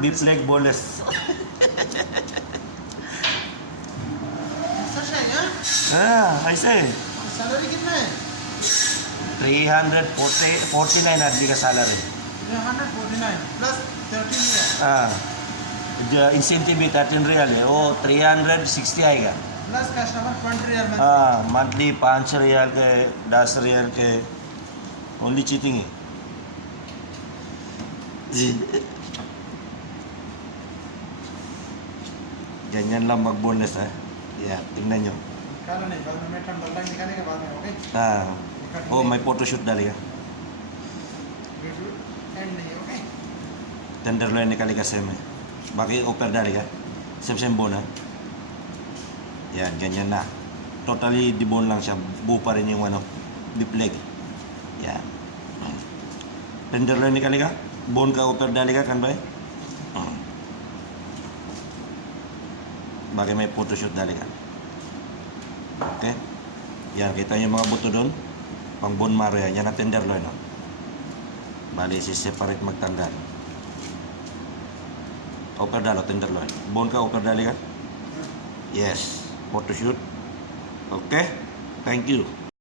Beef leg boneless. सच है क्या? ऐसे सैलरी कितना है? 349 आदमी का सैलरी. 349 प्लस 13 रियाल इंसेंटिव भी 13 रियल है. वो 360 आएगा. प्लस कस्टमर 20 रियाल में. मंथली 5 रियल के 10 रियल के ओनली चीटिंग है. Ganyan lang mag-bonus ha. Yeah, tingnan nyo. निकालो नहीं बाद में मैं ठंड डलता निकालने के बाद में okay Oh, may photoshoot dali ka. Video and नहीं okay Tenderloin nikali ka seme. Baki offer dali ka. Sem bona. Yan, ganyan na. Totally dibon lang siya. Buo pa rin yung ano, beef leg. Yan. Tenderloin nikali ka. Bone ka offer dali ka kan ba? Baki may photoshoot dali ka. Okay? Yan, kita yung mga buto doon. Pang bone marrow yan. Yan ang tenderloin. No? Bali, si-separate magtanggal. Offer dalo, tenderloin. Bone ka, offer dali ka? Yes. Photoshoot. Okay? Thank you.